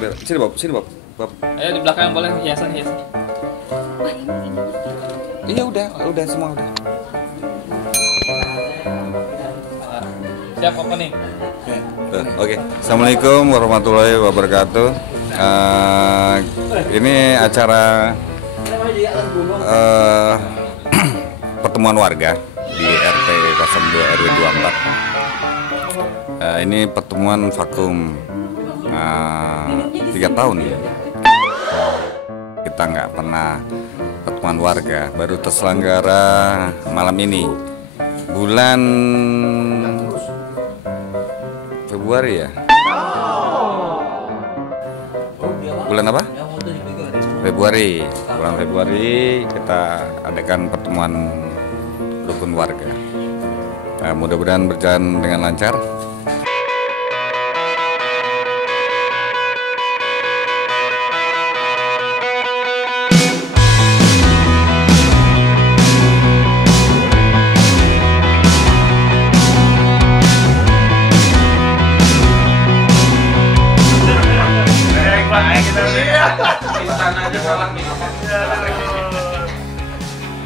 Sini Bob, sini Bob. Bob. Ayo di belakang boleh hiasan. Iya udah semua udah. Siap apa nih? Oke. Assalamualaikum warahmatullahi wabarakatuh. Ini acara pertemuan warga di RT 02 RW 24. Ini pertemuan vakum 3 tahun ya. Kita nggak pernah pertemuan warga, baru terselenggara malam ini bulan Februari ya. Bulan apa? Februari. Bulan Februari kita adakan pertemuan rukun warga. Mudah-mudahan berjalan dengan lancar. Istana aja salah nih.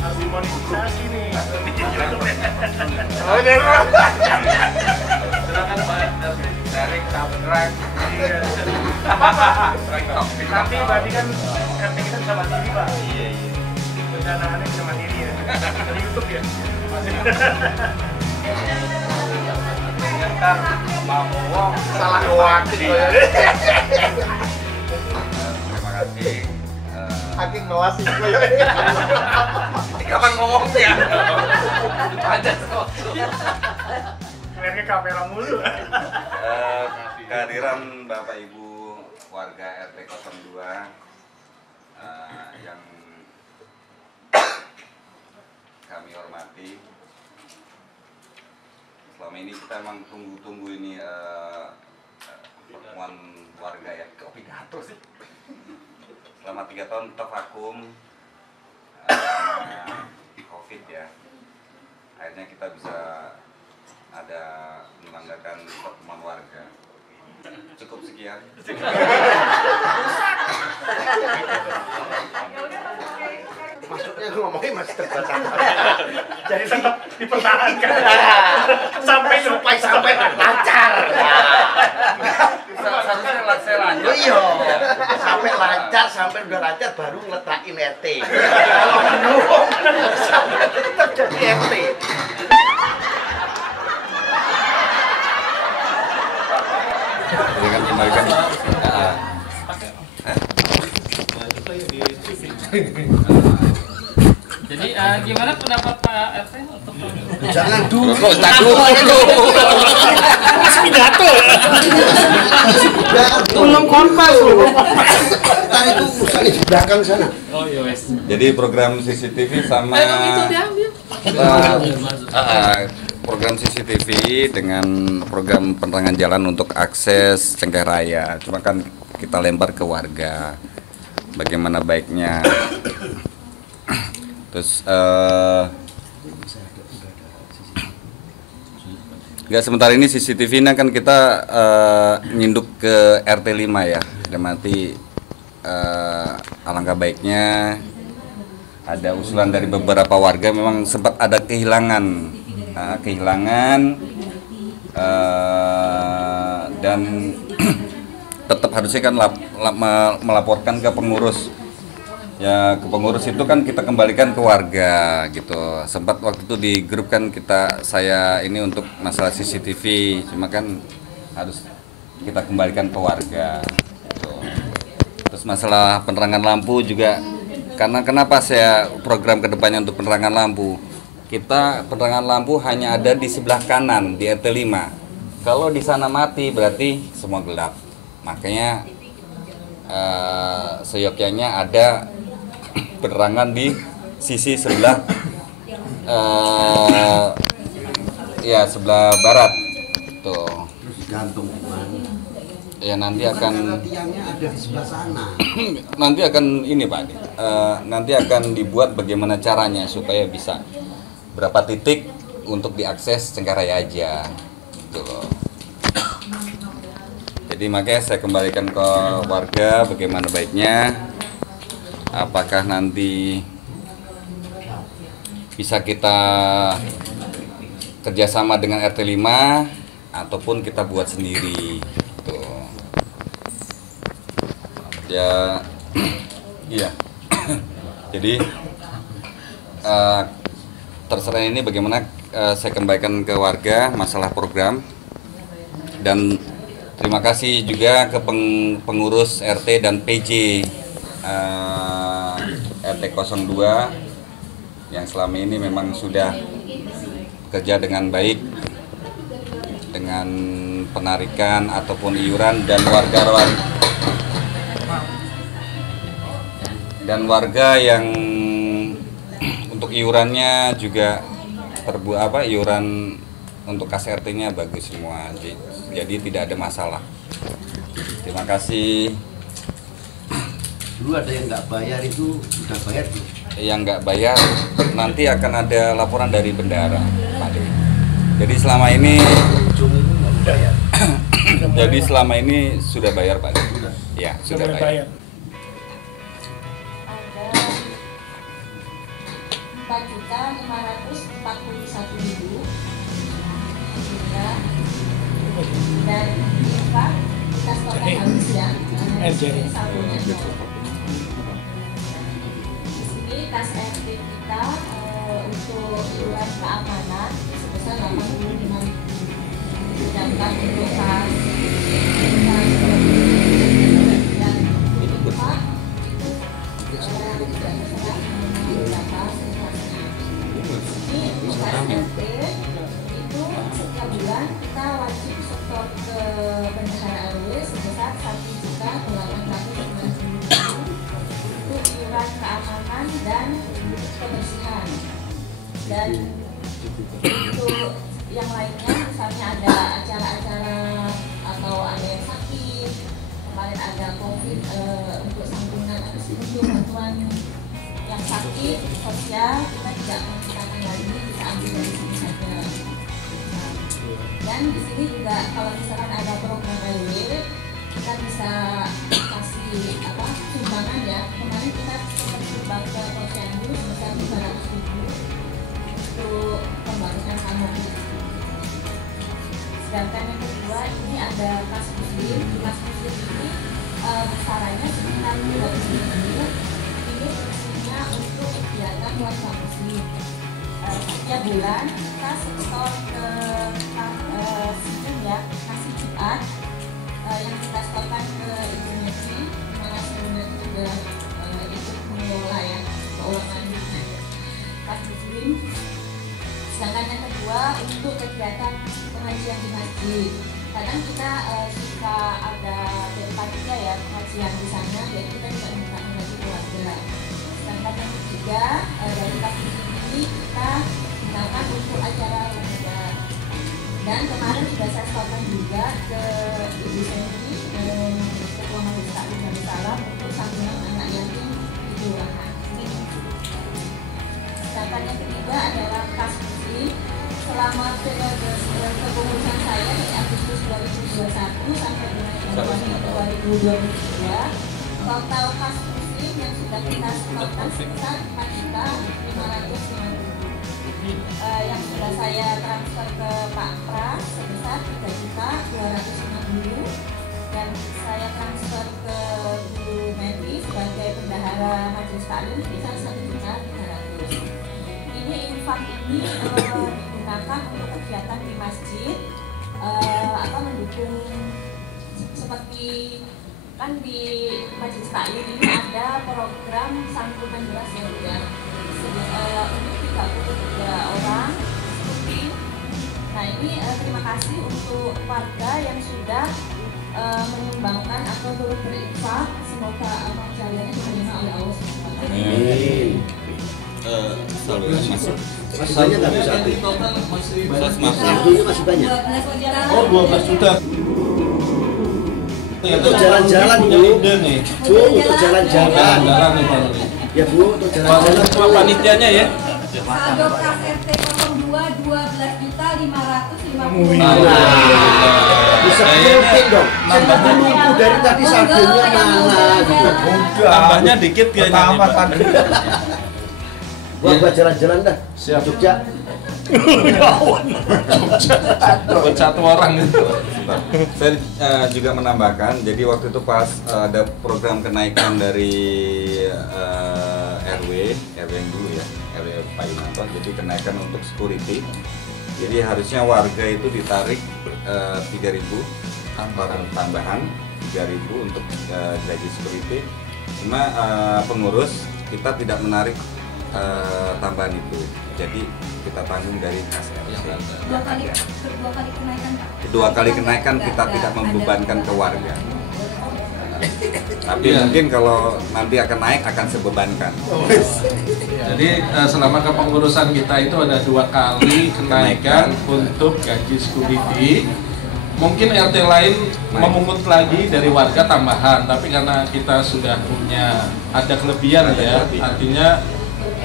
Harus monetisasi nih. Oh, ini silakan Pak dari subscribe. Tapi berarti kan RT kita bisa mandiri, Pak. Iya. Pendanaannya bisa mandiri ya. Dari YouTube ya. Ntar Pak Bowo Salah ngewakil. Terima kasih. Hakim ngelasin kapan ngomong ya? Ada Lihatnya kamera mulu. Kehadiran Bapak Ibu warga RT 02 yang kami hormati. Selama ini kita emang tunggu-tunggu ini pertemuan warga ya. Kok pidato sih? Selama 3 tahun kita vakum COVID ya. Akhirnya kita bisa ada melanggarkan pertemuan warga. Cukup sekian. Maksudnya gue ngomongin masih terbatas. Jadi tetap dipertahankan. sampai lancar. Seharusnya saya lanjut. Iya. Sampai udah lancar baru ngeletakin RT. Kalau belum sampai tetap jadi RT. Jadi kan kembalikan. Jadi gimana pendapat Pak RT untuk Jangan dulu. Tak dulu. Masih pidato. Belum kompas loh. Tadi itu usahanya di belakang sana. Oh iya wes. Jadi program CCTV sama program CCTV dengan program penerangan jalan untuk akses Cengkeh Raya. Cuma kan kita lempar ke warga. Bagaimana baiknya. Terus sementara ini CCTV ini kan kita nyinduk ke RT 5 ya. Dan nanti alangkah baiknya ada usulan dari beberapa warga memang sempat ada kehilangan dan tetap harusnya kan melaporkan ke pengurus. Ya ke pengurus itu kan kita kembalikan ke warga gitu. Sempat waktu itu di grup kan saya ini untuk masalah CCTV, cuma kan harus kita kembalikan ke warga gitu. Terus masalah penerangan lampu juga, karena kenapa saya program kedepannya untuk penerangan lampu, kita penerangan lampu hanya ada di sebelah kanan di RT 5. Kalau di sana mati berarti semua gelap. Makanya seyogyanya ada penerangan di sisi sebelah sebelah barat tuh. Gantung Ya nanti akan tiangnya ada di sebelah sana. nanti akan ini Pak, nanti akan dibuat bagaimana caranya supaya bisa berapa titik untuk diakses Cengkaraya aja gitu loh. Jadi makanya saya kembalikan ke warga bagaimana baiknya, apakah nanti bisa kita kerjasama dengan RT 5 ataupun kita buat sendiri gitu. Ya iya. Jadi terserah ini bagaimana saya kembalikan ke warga masalah program. Dan terima kasih juga ke pengurus RT dan PJ RT 02 yang selama ini memang sudah bekerja dengan baik dengan penarikan ataupun iuran, dan warga yang untuk iurannya juga iuran untuk kas RT-nya bagus semua, jadi tidak ada masalah. Terima kasih. Dulu ada yang nggak bayar, itu sudah bayar belum? Yang nggak bayar nanti akan ada laporan dari bendahara, Pak Dewi. Jadi selama ini Ujung itu nggak bayar. jadi selama ini sudah bayar, Pak Dewi. Ya, sudah bayar. Ada 4.541.000 dan infak kita setorkan habis ya. Ini saldonya di sini kas RT kita untuk iuran keamanan sebesar 85.000. Sedangkan untuk kas dan infak RT itu setiap bulan kita wajib setor ke bendahara RW sebesar 1.890.000 untuk iuran keamanan dan kebersihan. Dan untuk yang lainnya misalnya ada acara-acara atau ada yang sakit, kemarin ada COVID untuk santunan untuk bantuan yang sakit sosial kita tidak memintakan lagi, kita ambil dari sini saja. Dan di sini juga kalau misalkan ada program RW kita bisa kasih sumbangan ya. Kemarin kita sempat sumbang ke posyandu sebesar 300.000 untuk pembangunan kamar. Sedangkan yang kedua ini ada kas muslim. Kas muslim ini besarannya sekitar 30.000. Ini fungsinya untuk kegiatan warga muslim. Setiap bulan kita setor ke sistem ya, nasi Jumat yang kita setorkan ke Ibu Neti, mana sebenarnya juga ikut mengelola ya keuangan kas muslim. Sedangkan yang kedua untuk kegiatan pengajian di masjid. Kadang kita suka ada panitia ya pengajian di sana, jadi kita juga minta mengaji keluarga. Sedangkan yang ketiga dari kas ini kita gunakan untuk acara ramadan. Dan kemarin sudah saya setorkan juga ke Ibu Senti, Ketua Majelis Taklim Darussalam untuk santunan anak yatim di kelurahan. Sedangkan yang ketiga adalah kas muslim. Selama periode kepengurusan saya dari Agustus 2021 sampai dengan Januari 2022, total kas muslim yang sudah kita setorkan sebesar 4.550.000. Yang sudah saya transfer ke Pak Pras sebesar 3.250.000 dan saya transfer ke Bu Meti sebagai bendahara Majelis Taklim sebesar 1.500.000. Ini infak ini digunakan untuk kegiatan di masjid, mendukung seperti kan di Majelis Taklim ini ada program santunan beras ya, untuk 33 orang seperti. Nah ini terima kasih untuk warga yang sudah menyumbangkan atau turut berinfak. Semoga amal jariahnya diterima oleh Allah SWT. Amin. Masih banyak nggak satu? Saldonya masih banyak. Oh 12 juta. Untuk jalan-jalan Bu. Bu untuk jalan-jalan. Ya Bu untuk jalan-jalan. Cuma panitianya ya. Saldo kas RT 02 12.550.000. Bisa disebutin dong. Saya nunggu dari tadi sardennya mana gitu. Tambahnya dikit kayaknya nih, Pak. Gua jalan-jalan dah. Siap. Jogja. Buat satu orang gitu. Saya juga menambahkan, jadi waktu itu pas ada program kenaikan dari RW yang dulu ya, RW Pak Yunanto, jadi kenaikan untuk security. Jadi harusnya warga itu ditarik 3.000 tambahan 3.000 untuk gaji security. Cuma pengurus kita tidak menarik tambahan itu, jadi kita tanggung dari kas RC. Dua kali kenaikan kita tidak membebankan ke warga. Tapi mungkin kalau nanti akan naik akan sebebankan. Jadi selama kepengurusan kita itu ada 2 kali kenaikan untuk gaji security. Mungkin RT lain memungut lagi dari warga tambahan, tapi karena kita sudah punya ada kelebihan ya, artinya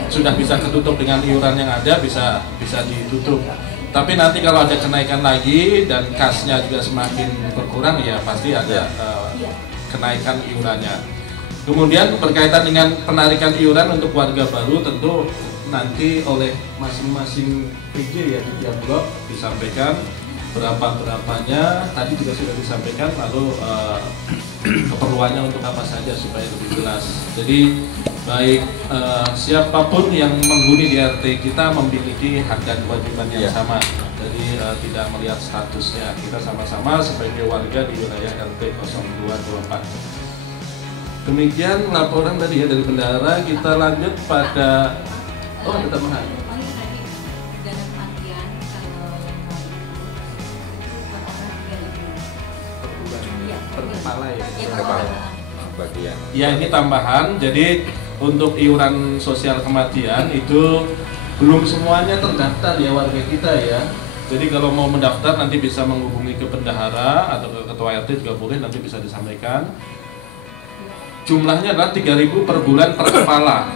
sudah bisa ketutup dengan iuran yang ada, bisa ditutup. Tapi nanti kalau ada kenaikan lagi dan kasnya juga semakin berkurang, ya pasti ada kenaikan iurannya. Kemudian berkaitan dengan penarikan iuran untuk warga baru, tentu nanti oleh masing-masing PJ ya di tiap blok disampaikan berapanya. Tadi juga sudah disampaikan, lalu keperluannya untuk apa saja supaya lebih jelas. Jadi baik siapapun yang menghuni di RT kita memiliki hak dan kewajiban yang sama. Jadi tidak melihat statusnya, kita sama-sama sebagai warga di wilayah RT 0224. Demikian laporan tadi ya dari bendahara. Kita lanjut pada ada tambahan. Per kepala ya. Bagian. Ya, ini tambahan. Jadi untuk iuran sosial kematian itu belum semuanya terdaftar ya warga kita ya. Jadi kalau mau mendaftar nanti bisa menghubungi ke bendahara atau ke ketua RT juga boleh, nanti bisa disampaikan. Jumlahnya adalah 3.000 per bulan per kepala.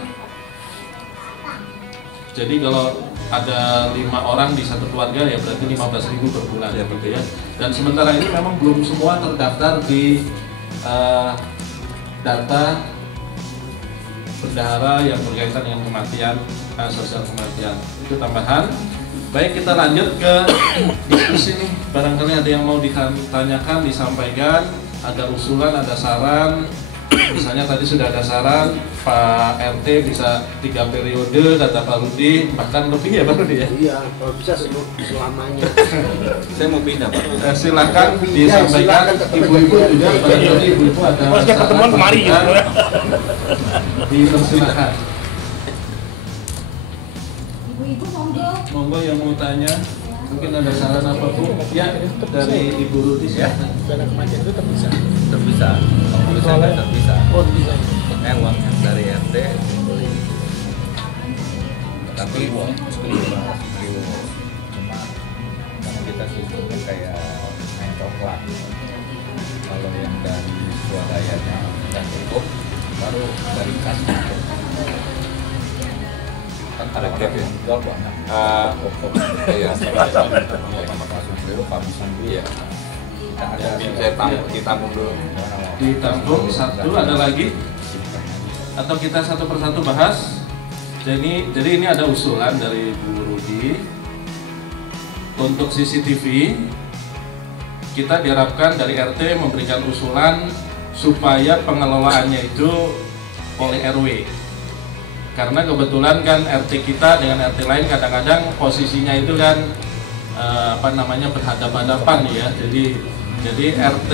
Jadi kalau ada 5 orang di satu keluarga ya berarti 15.000 per bulan ya gitu ya. Dan sementara ini memang belum semua terdaftar di data bendahara yang berkaitan dengan kematian, sosial kematian. Itu tambahan. Baik, kita lanjut ke diskusi nih. Barangkali ada yang mau ditanyakan, disampaikan, ada usulan, ada saran. Misalnya tadi sudah ada saran Pak RT bisa 3 periode, kata Pak Rudi, bahkan lebih ya Pak Rudi ya? Iya, kalau bisa selamanya. Saya mau pindah Pak. Silakan disampaikan ibu-ibu juga, barangkali ibu-ibu ada Maksudnya pertemuan kemari ya. Dipersilakan. Ibu-ibu monggo. Monggo yang mau tanya, mungkin ada saran apa Bu? Ya, dari Ibu Rudi ya. Dana kematian itu tetap bisa. Terbisa, pengurusan tidak bisa. Oh, bisa. Makanya uang yang dari RT tapi cuma karena kita sistemnya kayak main coklat. Kalau yang dari swadayanya nggak cukup, baru dari kas masuk. Kan ada gap ya, jual banyak. Iya, sama kasus dulu kehabisan dulu ya. Kita ada ditampung dulu. Ditampung satu, ada lagi? Atau kita satu persatu bahas? Jadi ini ada usulan dari Bu Rudi untuk CCTV. Kita diharapkan dari RT memberikan usulan supaya pengelolaannya itu oleh RW. Karena kebetulan kan RT kita dengan RT lain kadang-kadang posisinya itu kan berhadapan-hadapan ya. Jadi RT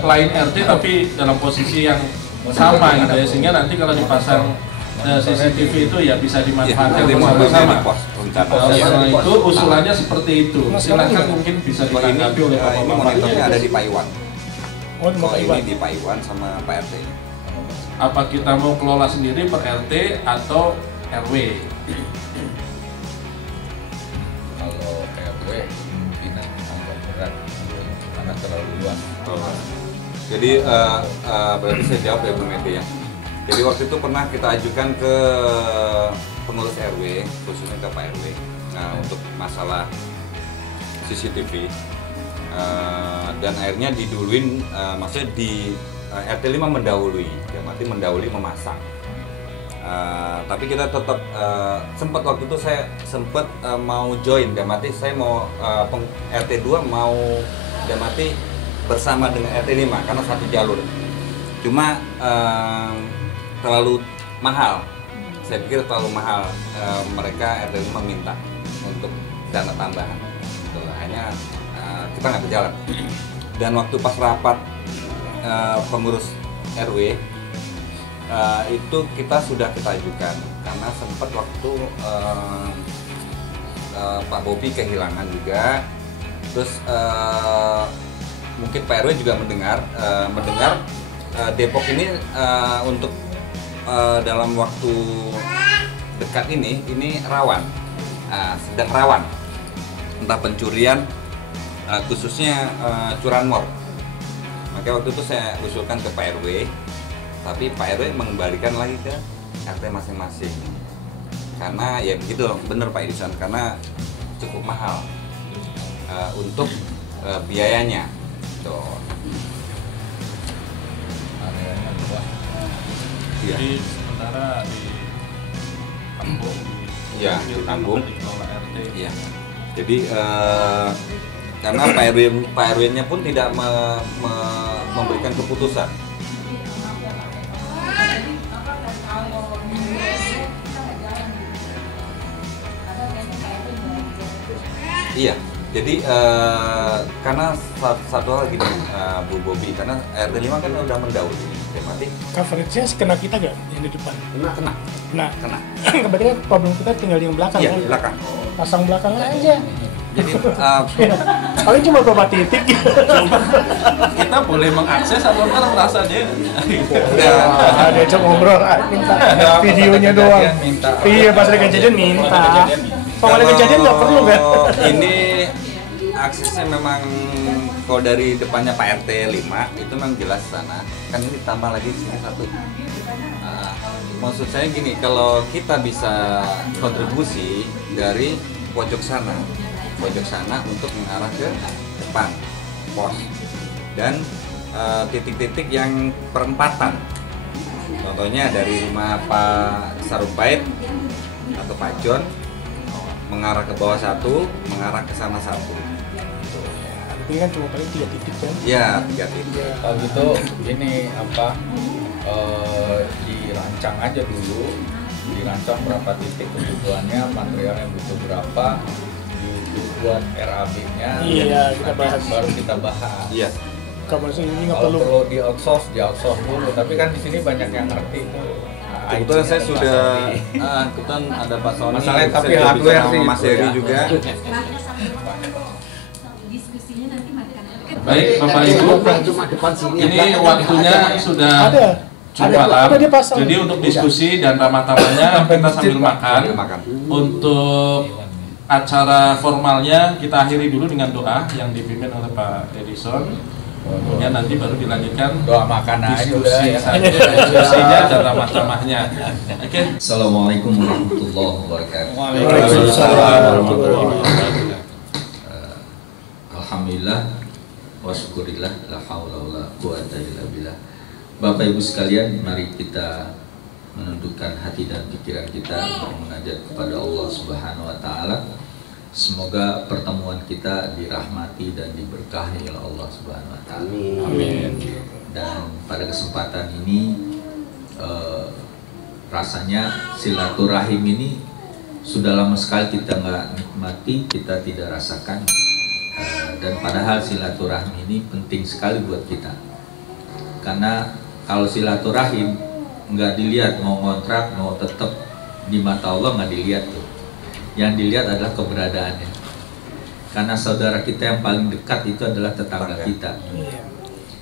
lain RT tapi dalam posisi yang sama gitu ya, sehingga nanti kalau dipasang CCTV itu ya bisa dimanfaatkan bersama-sama. Oleh karena itu usulannya seperti itu. Silakan mungkin bisa ditanggapi oleh Ini monitornya ada di Pak Iwan. Oh, di Pak Iwan. Ini di Pak Iwan sama Pak RT. Apa kita mau kelola sendiri per RT atau RW? Kalau RW kemungkinan agak berat karena terlalu luas. Jadi berarti saya jawab ya Bu Meti ya. Jadi waktu itu pernah kita ajukan ke pengurus RW, khususnya ke Pak RW. Nah untuk masalah CCTV, Dan akhirnya diduluin, maksudnya di RT 5 mendahului, mendahului memasang. Tapi kita tetap sempat waktu itu saya sempat mau join, saya mau RT 2 mau bersama dengan RT 5 karena satu jalur. Cuma terlalu mahal. Saya pikir terlalu mahal. Mereka RT 5 minta untuk dana tambahan. Hanya kita nggak berjalan. Dan waktu pas rapat pengurus RW itu kita sudah ajukan karena sempat waktu Pak Bobi kehilangan juga. Terus mungkin Pak RW juga mendengar Depok ini untuk dalam waktu dekat ini rawan, sedang rawan, entah pencurian, khususnya curanmor. Makanya waktu itu saya usulkan ke Pak RW, tapi Pak RW mengembalikan lagi ke RT masing-masing. Karena ya begitu, bener Pak Edison, karena cukup mahal untuk biayanya. Tuh. Areanya luas. Iya. Jadi sementara di Tambung, Iya, di Tambung. dikelola RT. Iya. Jadi karena Pak RW-nya pun tidak memberikan keputusan. Iya. Jadi karena satu hal gini, Bu Bobi, karena RT 5 kan udah mendahului, berarti Coverage-nya sekena kita gak yang di depan? kena. Nah, Kena. berarti kan problem kita tinggal yang belakang Iya, kan? di belakang. Pasang belakang aja. Jadi Paling cuma beberapa titik gitu. Kita boleh mengakses atau ntar merasa dia Ada cuma ngobrol, minta videonya doang. minta. Iya, pas ada kejadian minta. Kalau ada kejadian nggak perlu kan? Ini aksesnya memang kalau dari depannya Pak RT 5 itu memang jelas sana. Kan ini tambah lagi sini satu. Maksud saya gini, kalau kita bisa kontribusi dari pojok sana untuk mengarah ke depan pos dan titik-titik yang perempatan. Contohnya dari rumah Pak Sarumpait atau Pak John mengarah ke bawah satu, mengarah ke sana satu. Ini kan cuma paling 3 titik kan? Ya, 3 titik. Kalau gitu ini dirancang aja dulu, dirancang berapa titik kebutuhannya, material yang butuh berapa, dibuat RAB-nya. Iya, kita bahas. Baru kita bahas. Iya. Kabar sih ini nggak Kalau perlu. perlu di outsource dulu. Tapi kan di sini banyak yang ngerti tuh. Kebetulan saya sudah, kebetulan ada Pak Sony, Masalahnya tapi saya hardware bicara sama sih Mas itu Heri ya. juga. Diskusinya nanti makan. baik Bapak Ibu. Cuma depan sini. Ini waktunya sudah Ada. cukup malam. Ada dia pasang. Jadi untuk diskusi dan ramah-tamahnya kita sambil makan. Makan. Untuk acara formalnya kita akhiri dulu dengan doa yang dipimpin oleh Pak Edison. Kemudian nanti baru dilanjutkan Doa makan aja udah diskusi ya. saja, diskusinya dan ramah-tamahnya. Oke. Assalamualaikum warahmatullahi wabarakatuh. Waalaikumsalam warahmatullahi wabarakatuh. Alhamdulillah wa syukurillah la haula wala quwata illa billah. Bapak Ibu sekalian, mari kita menundukkan hati dan pikiran kita untuk menajat kepada Allah Subhanahu wa taala. Semoga pertemuan kita dirahmati dan diberkahi oleh Allah Subhanahu wa taala. Amin. Dan pada kesempatan ini rasanya silaturahim ini sudah lama sekali kita nggak nikmati, kita tidak rasakan. Dan padahal silaturahim ini penting sekali buat kita. Karena kalau silaturahim nggak dilihat mau kontrak mau tetap di mata Allah nggak dilihat tuh. Yang dilihat adalah keberadaannya. Karena saudara kita yang paling dekat itu adalah tetangga kita.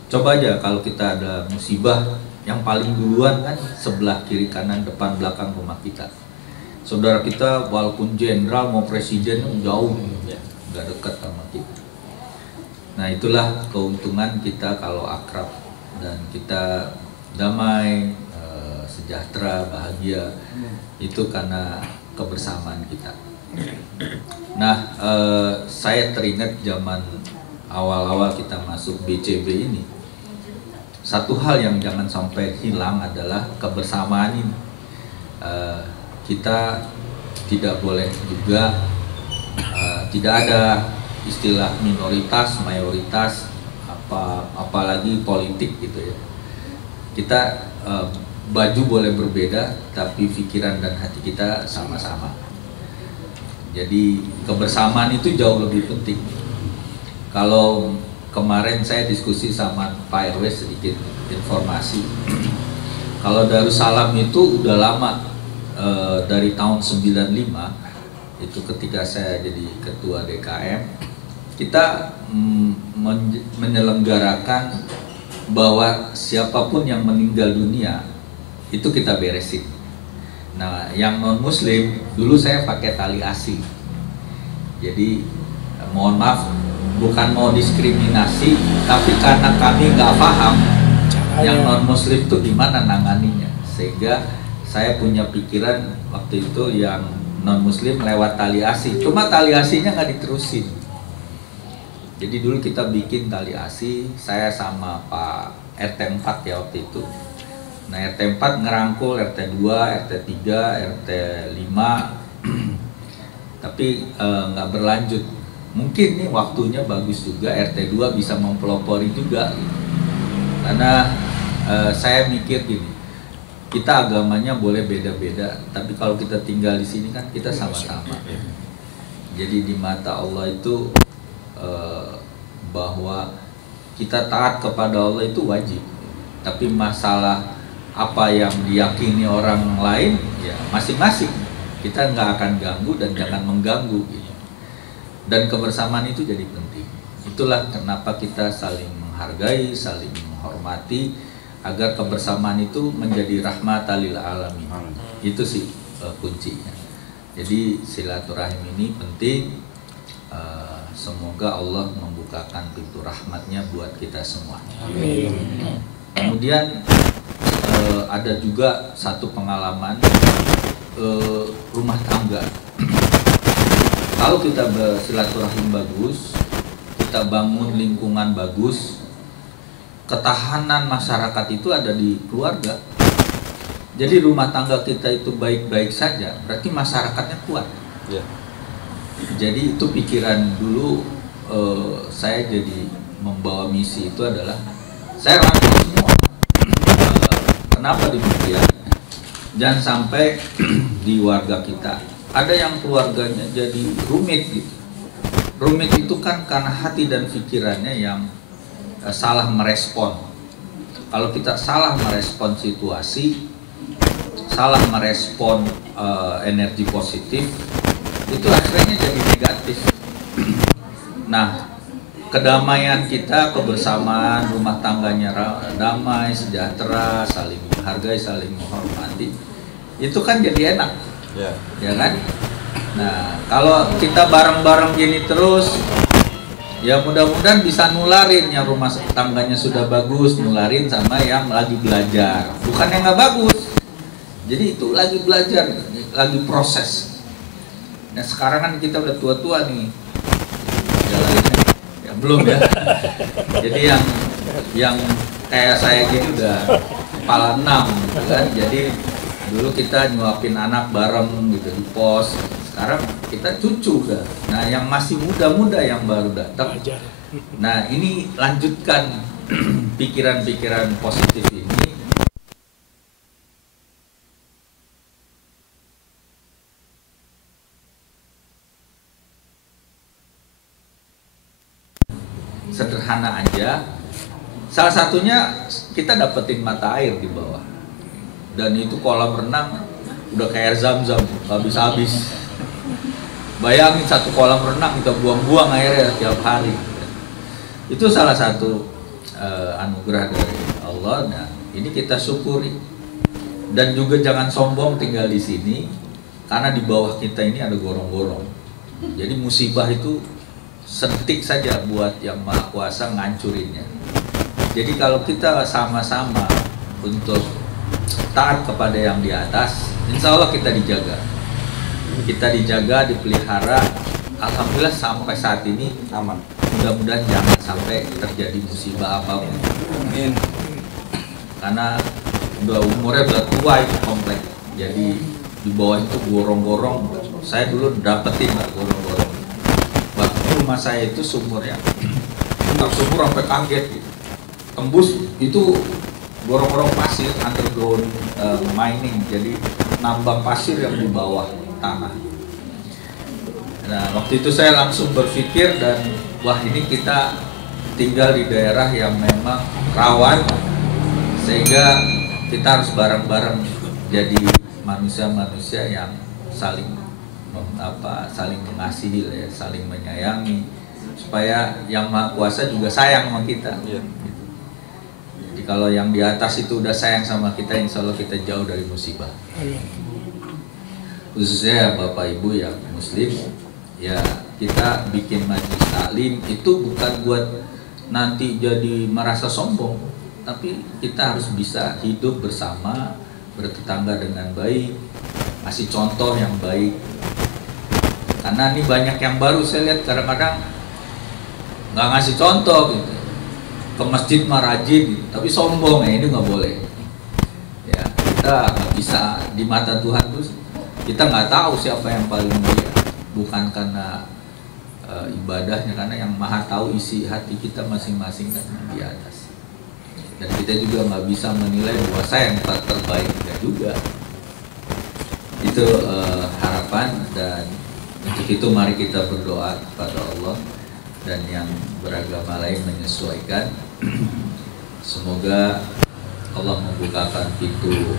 Coba aja kalau kita ada musibah, yang paling duluan kan sebelah kiri kanan depan belakang rumah kita. Saudara kita walaupun jenderal mau presiden jauh, nggak dekat sama kita. Nah itulah keuntungan kita kalau akrab dan kita damai, sejahtera, bahagia, itu karena kebersamaan kita. Nah, saya teringat zaman awal-awal kita masuk BCB ini, satu hal yang jangan sampai hilang adalah kebersamaan ini. Kita tidak boleh juga tidak ada istilah minoritas, mayoritas, apalagi politik gitu ya. Kita baju boleh berbeda, tapi pikiran dan hati kita sama-sama. Jadi kebersamaan itu jauh lebih penting. Kalau kemarin saya diskusi sama Pak RW sedikit informasi. Kalau Darussalam itu udah lama, dari tahun 95 itu ketika saya jadi ketua DKM, kita menyelenggarakan bahwa siapapun yang meninggal dunia itu kita beresin. Nah, yang non muslim dulu saya pakai tali asi. Jadi mohon maaf, bukan mau diskriminasi, tapi karena kami nggak paham yang non muslim itu gimana nanganinya, sehingga saya punya pikiran waktu itu yang non muslim lewat tali asi. Cuma tali asinya nggak diterusin. Jadi dulu kita bikin tali asi, saya sama Pak RT 4 ya waktu itu. Nah, RT 4 ngerangkul RT 2, RT 3, RT 5 tapi nggak berlanjut. Mungkin nih waktunya bagus juga RT 2 bisa mempelopori juga gitu. Karena saya mikir gini, kita agamanya boleh beda-beda, tapi kalau kita tinggal di sini kan kita sama-sama. Jadi di mata Allah itu bahwa kita taat kepada Allah itu wajib. Tapi masalah apa yang diyakini orang lain ya masing-masing, kita nggak akan ganggu dan jangan mengganggu gitu. Dan kebersamaan itu jadi penting. Itulah kenapa kita saling menghargai, saling menghormati, agar kebersamaan itu menjadi rahmatan lil alamin. Itu sih kuncinya. Jadi silaturahim ini penting. Semoga Allah membukakan pintu rahmatnya buat kita semua. Amin. Kemudian ada juga satu pengalaman rumah tangga. Kalau kita bersilaturahim bagus, kita bangun lingkungan bagus, ketahanan masyarakat itu ada di keluarga. Jadi rumah tangga kita itu baik-baik saja, berarti masyarakatnya kuat. Yeah. Jadi itu pikiran dulu saya jadi membawa misi itu adalah saya rangkul semua. Kenapa demikian? Jangan sampai di warga kita ada yang keluarganya jadi rumit gitu. Rumit itu kan karena hati dan pikirannya yang salah merespon. Kalau kita salah merespon situasi, salah merespon energi positif, itu akhirnya jadi negatif. Nah, kedamaian kita, kebersamaan, rumah tangganya damai, sejahtera, saling menghargai, saling menghormati, itu kan jadi enak, ya kan? Nah, kalau kita bareng-bareng gini terus, ya mudah-mudahan bisa nularin yang rumah tangganya sudah bagus, nularin sama yang lagi belajar, bukan yang nggak bagus. Jadi itu lagi belajar, lagi proses. Nah sekarang kan kita udah tua-tua nih, ya belum ya. Jadi yang kayak saya gini udah kepala 6 gitu kan. Jadi dulu kita nyuapin anak bareng gitu di pos. Sekarang kita cucu udah. Nah yang masih muda-muda yang baru datang. Nah ini lanjutkan pikiran-pikiran positif ini. Sederhana aja. Salah satunya kita dapetin mata air di bawah. Dan itu kolam renang udah kayak Zam-Zam, habis-habis. Bayangin satu kolam renang kita buang-buang airnya tiap hari. Itu salah satu anugerah dari Allah. Nah, ini kita syukuri. Dan juga jangan sombong tinggal di sini, karena di bawah kita ini ada gorong-gorong. Jadi musibah itu sentik saja buat yang Maha Kuasa ngancurinnya. Jadi kalau kita sama-sama untuk taat kepada yang di atas, insya Allah kita dijaga. Kita dijaga, dipelihara. Alhamdulillah sampai saat ini aman. mudah-mudahan jangan sampai terjadi musibah apapun. Karena umurnya udah tua itu komplek, jadi di bawah itu gorong-gorong. Saya dulu dapetin lah gorong-gorong. Waktu rumah saya itu sumur ya, sumur sampai kaget gitu. Tembus itu gorong-gorong pasir, underground mining, jadi nambang pasir yang di bawah tanah. Nah, waktu itu saya langsung berpikir dan wah, ini kita tinggal di daerah yang memang rawan, sehingga kita harus bareng-bareng jadi manusia-manusia yang saling mengasihi, ya, saling menyayangi, supaya yang Maha Kuasa juga sayang sama kita. Gitu. Jadi kalau yang di atas itu udah sayang sama kita, insya Allah kita jauh dari musibah. Khususnya Bapak Ibu yang Muslim, ya kita bikin majelis taklim itu bukan buat nanti jadi merasa sombong, tapi kita harus bisa hidup bersama, bertetangga dengan baik, kasih contoh yang baik. Karena ini banyak yang baru saya lihat kadang-kadang nggak ngasih contoh gitu. Ke masjid mah rajin gitu, tapi sombong, ya ini nggak boleh. Ya, kita nggak bisa di mata Tuhan tuh, kita nggak tahu siapa yang paling mulia, bukan karena ibadahnya, karena yang Maha tahu isi hati kita masing-masing kan di atas. Dan kita juga nggak bisa menilai bahwa saya yang terbaik, ya juga. Itu harapan, dan untuk itu mari kita berdoa kepada Allah dan yang beragama lain menyesuaikan. Semoga Allah membukakan pintu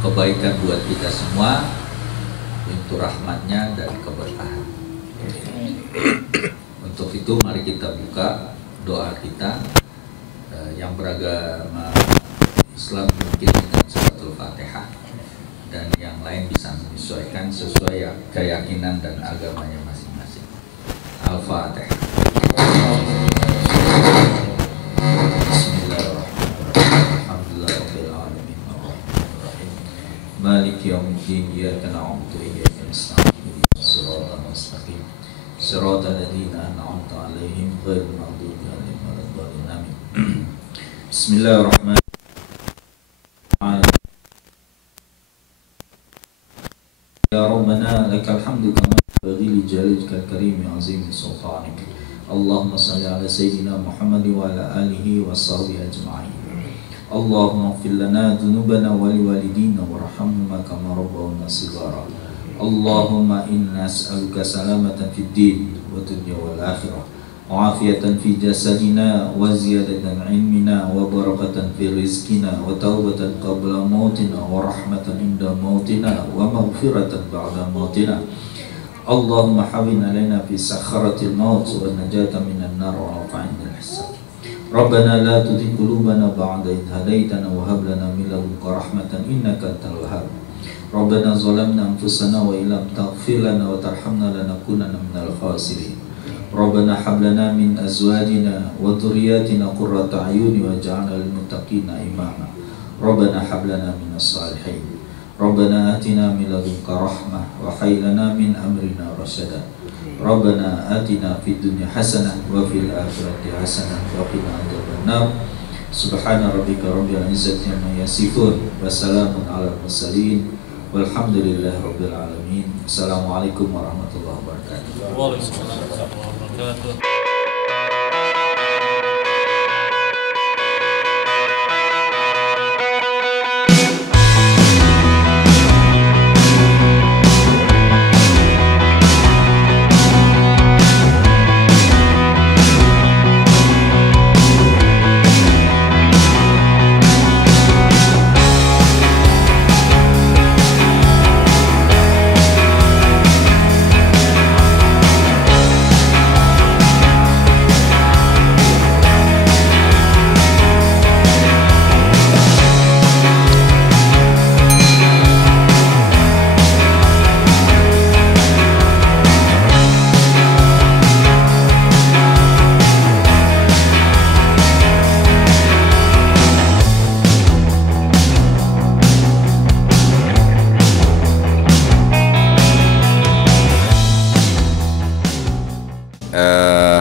kebaikan buat kita semua, pintu rahmatnya dan keberkahan. Untuk itu mari kita buka doa kita. Yang beragama Islam mungkin dengan suratul Fatihah, dan yang lain bisa menyesuaikan sesuai keyakinan dan agamanya masing-masing. Al-Fatihah. Bismillahirrahmanirrahim. Alhamdulillahirabbil alamin. Arrahmanirrahim. Maliki yaumiddin. Iyyaka na'budu wa iyyaka nasta'in. Shiratal mustaqim. Shiratal ladzina an'amta 'alaihim ghairil maghdubi 'alaihim waladdallin. Amin. Bismillahirrahmanirrahim. Ya Rabbana lakal hamdu kama yanbaghi li jalalika al-karim azim sultanik. Allahumma salli ala sayyidina Muhammad wa ala alihi wa sahbihi ajma'in. Allahumma ighfir lana dhunubana wa liwalidina warhamhuma kama rabbawna shighara. Allahumma inna nas'aluka salamatan fid din wa dunya wal akhirah, وعافية في جسدنا وزيادة علمنا وبركة في رزقنا وتوبة قبل موتنا ورحمة عند موتنا ومغفرة بعد موتنا. اللهم حوّن علينا في سخرة الموت والنجاة من النار ورفع عند الحساب. ربنا لا تزغ قلوبنا بعد إذ هديتنا وهب لنا من لدنك رحمة إنك أنت الوهاب. ربنا ظلمنا أنفسنا وإن لم تغفر لنا وترحمنا لنكونن من الخاسرين. ربنا هب لنا من أزواجنا وذرياتنا قرة أعين واجعلنا للمتقين إماما. ربنا هب لنا من الصالحين. ربنا آتنا من لدنك رحمة وهيئ لنا من أمرنا رشدا. ربنا آتنا في الدنيا حسنة وفي الآخرة حسنة وقنا عذاب النار. سبحان ربك رب العزة عما يصفون وسلام على المرسلين والحمد لله رب العالمين. السلام عليكم ورحمة الله وبركاته. Waalaikumsalam warahmatullahi wabarakatuh.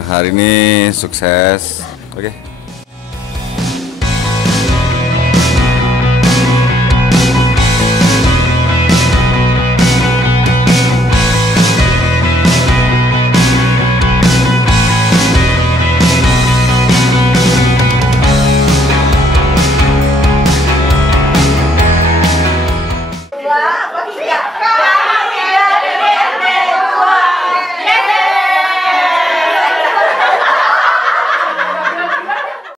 hari ini sukses. Oke. Wah, apa sih ya?